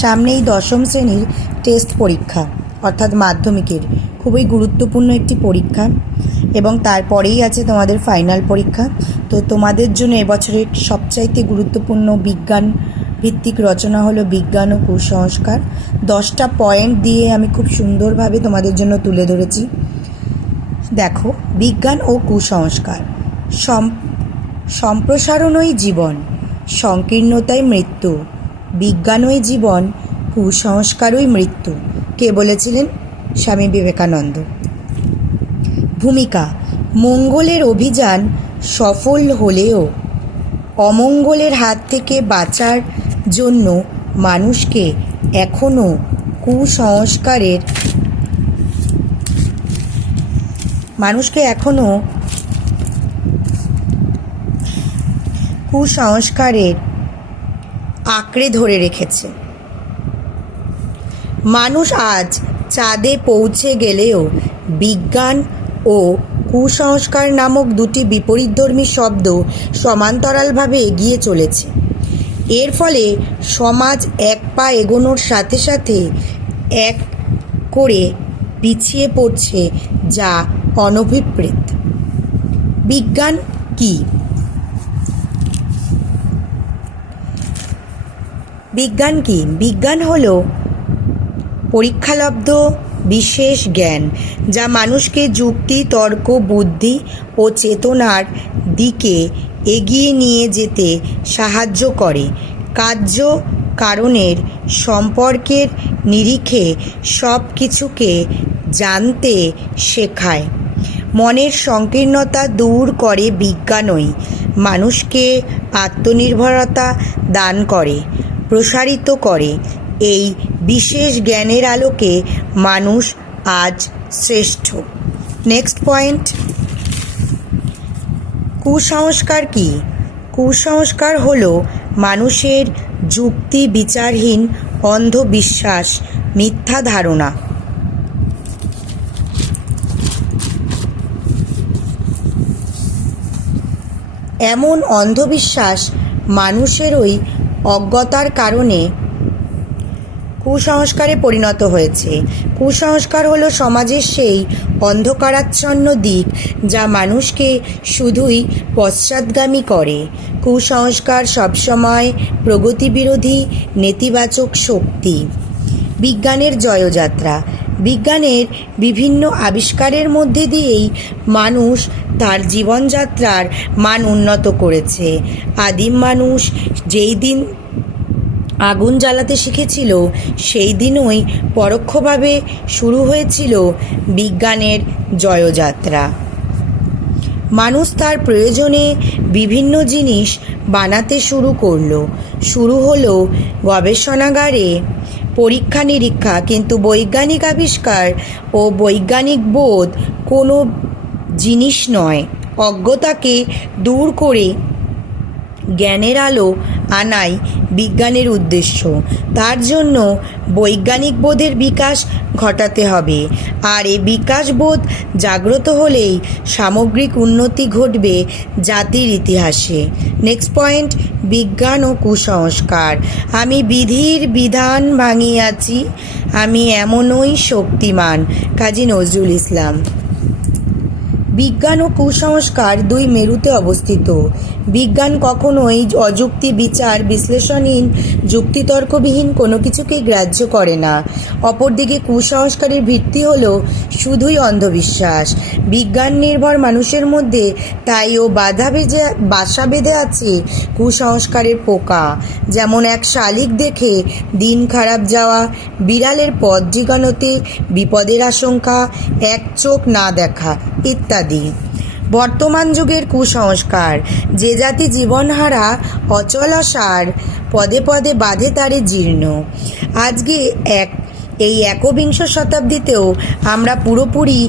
সামনেই দশম শ্রেণীর টেস্ট পরীক্ষা অর্থাৎ মাধ্যমিকের খুবই গুরুত্বপূর্ণ একটি পরীক্ষা এবং তারপরেই আছে তোমাদের ফাইনাল পরীক্ষা। তো তোমাদের জন্য এবছরের সবচাইতে গুরুত্বপূর্ণ বিজ্ঞান ভিত্তিক রচনা হলো বিজ্ঞান ও কুসংস্কার। 10টা পয়েন্ট দিয়ে আমি খুব সুন্দরভাবে তোমাদের জন্য তুলে ধরেছি। দেখো, বিজ্ঞান ও কুসংস্কার। সম্প্রসারণই জীবন, সংকীর্ণতাই মৃত্যু। বিজ্ঞানই জীবন, কুসংস্কারই মৃত্যু। কে বলেছিলেন? স্বামী বিবেকানন্দ। ভূমিকা: মঙ্গলের অভিযান সফল হলেও অমঙ্গলের হাত থেকে বাঁচার জন্য মানুষকে এখনও কুসংস্কারের আঁকড়ে ধরে রেখেছে। মানুষ আজ চাঁদে পৌঁছে গেলেও বিজ্ঞান ও কুসংস্কার নামক দুটি বিপরীতধর্মী শব্দ সমান্তরালভাবে এগিয়ে চলেছে। এর ফলে সমাজ এক পা এগোনোর সাথে সাথে এক করে পিছিয়ে পড়ছে, যা অনভিপ্রেত। বিজ্ঞান কি? বিজ্ঞান হলো পরীক্ষালব্ধ বিশেষ জ্ঞান যা মানুষকে যুক্তি, তর্ক, বুদ্ধি ও চেতনার দিকে এগিয়ে নিয়ে যেতে সাহায্য করে। কার্য কারণের সম্পর্কের নিরিখে সব কিছুকে জানতে শেখায়। মনের সংকীর্ণতা দূর করে বিজ্ঞানই। মানুষকে আত্মনির্ভরতা দান করে, প্রসারিত করে। এই বিশেষ জ্ঞানের আলোকে মানুষ আজ শ্রেষ্ঠ। নেক্সট পয়েন্ট, কুসংস্কার কি? কুসংস্কার হলো মানুষের যুক্তি বিচারহীন অন্ধবিশ্বাস, মিথ্যা ধারণা। এমন অন্ধবিশ্বাস মানুষেরই অজ্ঞতার কারণে কুসংস্কারে পরিণত হয়েছে। কুসংস্কার হলো সমাজের সেই অন্ধকারাচ্ছন্ন দিক যা মানুষকে শুধুই পশ্চাৎগামী করে। কুসংস্কার সবসময় প্রগতিবিরোধী নেতিবাচক শক্তি। বিজ্ঞানের জয়যাত্রা। বিজ্ঞানের বিভিন্ন আবিষ্কারের মধ্যে দিয়েই মানুষ তার জীবনযাত্রার মান উন্নত করেছে। আদিম মানুষ যেই দিন আগুন জ্বালাতে শিখেছিল, সেই দিনই পরোক্ষভাবে শুরু হয়েছিল বিজ্ঞানের জয়যাত্রা। মানুষ তার প্রয়োজনে বিভিন্ন জিনিস বানাতে শুরু হলো গবেষণাগারে পরীক্ষা নিরীক্ষা। কিন্তু বৈজ্ঞানিক আবিষ্কার ও বৈজ্ঞানিক বোধ কোনো জিনিস নয়। অজ্ঞতাকে দূর করে জ্ঞানের আলো আনাই বিজ্ঞানের উদ্দেশ্য। তার জন্য বৈজ্ঞানিক বোধের বিকাশ ঘটাতে হবে। আর এই বিকাশবোধ জাগ্রত হলেই সামগ্রিক উন্নতি ঘটবে জাতির ইতিহাসে। নেক্সট পয়েন্ট, বিজ্ঞান ও কুসংস্কার। আমি বিধির বিধান ভাঙিয়াছি, আমি এমনই শক্তিমান। কাজী নজরুল ইসলাম। বিজ্ঞান ও কুসংস্কার দুই মেরুতে অবস্থিত। বিজ্ঞান কখনোই অযুক্তি, বিচার বিশ্লেষণহীন, যুক্তিতর্কবিহীন কোনো কিছুকেই গ্রাহ্য করে না। অপরদিকে কুসংস্কারের ভিত্তি হলো শুধুই অন্ধবিশ্বাস। বিজ্ঞান নির্ভর মানুষের মধ্যে তাইও বাসা বেঁধে আছে কুসংস্কারের পোকা। যেমন এক শালিক দেখে দিন খারাপ যাওয়া, বিড়ালের পথ জিগানোতে বিপদের আশঙ্কা, এক চোখ না দেখা ইত্যাদি। বর্তমান যুগের কুসংস্কার। যে জাতি জীবনহারা, অচলাসার, পদে পদে বাঁধে তারে জীর্ণ। আজকে এই একবিংশ শতাব্দীতেও আমরা পুরোপুরি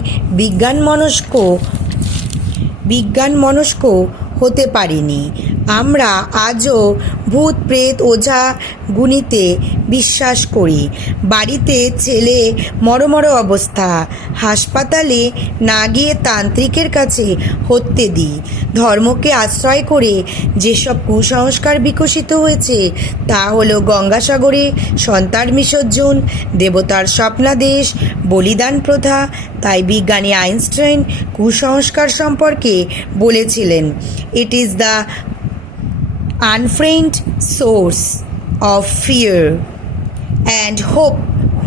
বিজ্ঞানমনস্ক হতে পারিনি। আমরা আজও ভূত প্রেত ওঝা গুণিতে বিশ্বাস করি। বাড়িতে ছেলে মরমর অবস্থা, হাসপাতালে না গিয়ে তান্ত্রিকের কাছে হত্যে দিই। ধর্মকে আশ্রয় করে যেসব কুসংস্কার বিকশিত হয়েছে তা হলো গঙ্গাসাগরে সন্তান বিসর্জন, দেবতার স্বপ্নাদেশ, বলিদান প্রথা। তাই বিজ্ঞানী আইনস্টাইন কুসংস্কার সম্পর্কে বলেছিলেন, it is the unfeigned source of fear and hope,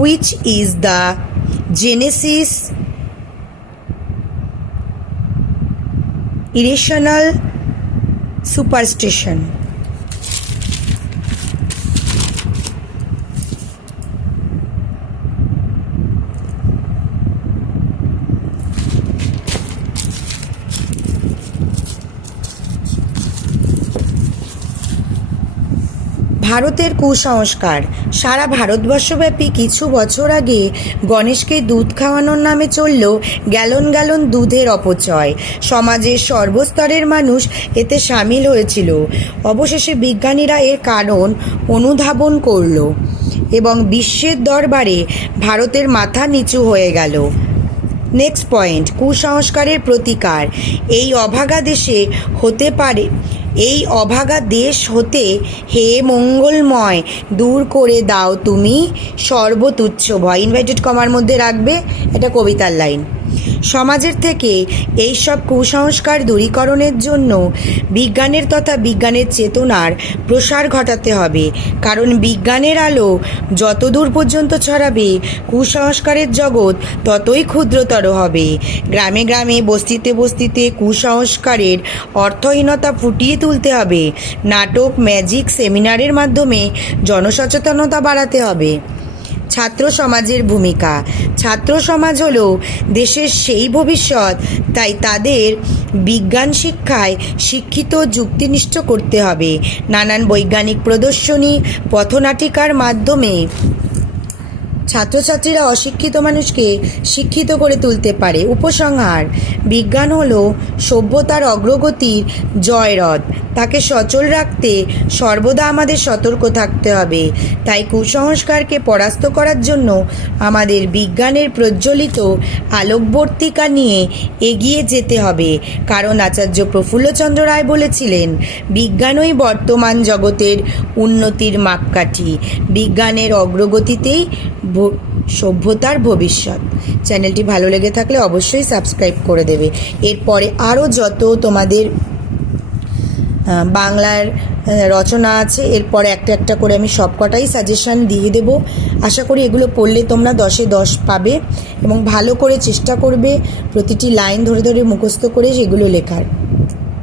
which is the genesis irrational superstition. ভারতের কুসংস্কার। সারা ভারতবর্ষব্যাপী কিছু বছর আগে গণেশকে দুধ খাওয়ানোর নামে চলল গ্যালন গ্যালন দুধের অপচয়। সমাজের সর্বস্তরের মানুষ এতে সামিল হয়েছিল। অবশেষে বিজ্ঞানীরা এর কারণ অনুধাবন করল এবং বিশ্বের দরবারে ভারতের মাথা নিচু হয়ে গেল। নেক্সট পয়েন্ট, কুসংস্কারের প্রতিকার। এই অভাগা দেশে হতে পারে এই অভাগা দেশ হতে হে মঙ্গলময় দূর করে দাও তুমি সর্বতুচ্ছ ভয়। ইনভার্টেড কমার মধ্যে রাখবে, এটা কবিতার লাইন। সমাজের থেকে এই সব কুসংস্কার দূরীকরণের জন্য বিজ্ঞানের তথা বিজ্ঞানের চেতনার প্রসার ঘটাতে হবে। কারণ বিজ্ঞানের আলো যত দূর পর্যন্ত ছড়াবে কুসংস্কারের জগৎ ততই ক্ষুদ্রতর হবে। গ্রামে গ্রামে বস্তিতে বস্তিতে কুসংস্কারের অর্থহীনতা ফুটিয়ে তুলতে হবে। নাটক, ম্যাজিক, সেমিনারের মাধ্যমে জনসচেতনতা বাড়াতে হবে। ছাত্র সমাজের ভূমিকা। ছাত্র সমাজ হলো দেশের সেই ভবিষ্যৎ, তাই তাদের বিজ্ঞান শিক্ষায় শিক্ষিত যুক্তিনিষ্ঠ করতে হবে। নানান বৈজ্ঞানিক প্রদর্শনী, পথনাটিকার মাধ্যমে ছাত্রছাত্রীরা অশিক্ষিত মানুষকে শিক্ষিত করে তুলতে পারে। উপসংহার, বিজ্ঞান হলো সভ্যতার অগ্রগতির জয়রথ। তাকে সচল রাখতে সর্বদা আমাদের সতর্ক থাকতে হবে। তাই কুসংস্কারকে পরাস্ত করার জন্য আমাদের বিজ্ঞানের প্রজ্বলিত আলোকবর্তিকা নিয়ে এগিয়ে যেতে হবে। কারণ আচার্য প্রফুল্লচন্দ্র রায় বলেছিলেন, বিজ্ঞানই বর্তমান জগতের উন্নতির মাপকাঠি। বিজ্ঞানের অগ্রগতিতেই সভ্যতার ভবিষ্যৎ। চ্যানেলটি ভালো লেগে থাকলে অবশ্যই সাবস্ক্রাইব করে দেবে। এরপরে আরও যত তোমাদের বাংলার রচনা আছে, এরপরে একটা একটা করে আমি সবকটাই সাজেশান দিয়ে দেব। আশা করি এগুলো পড়লে তোমরা 10-এ 10 পাবে এবং ভালো করে চেষ্টা করবে প্রতিটি লাইন ধরে ধরে মুখস্থ করে সেগুলো লেখার।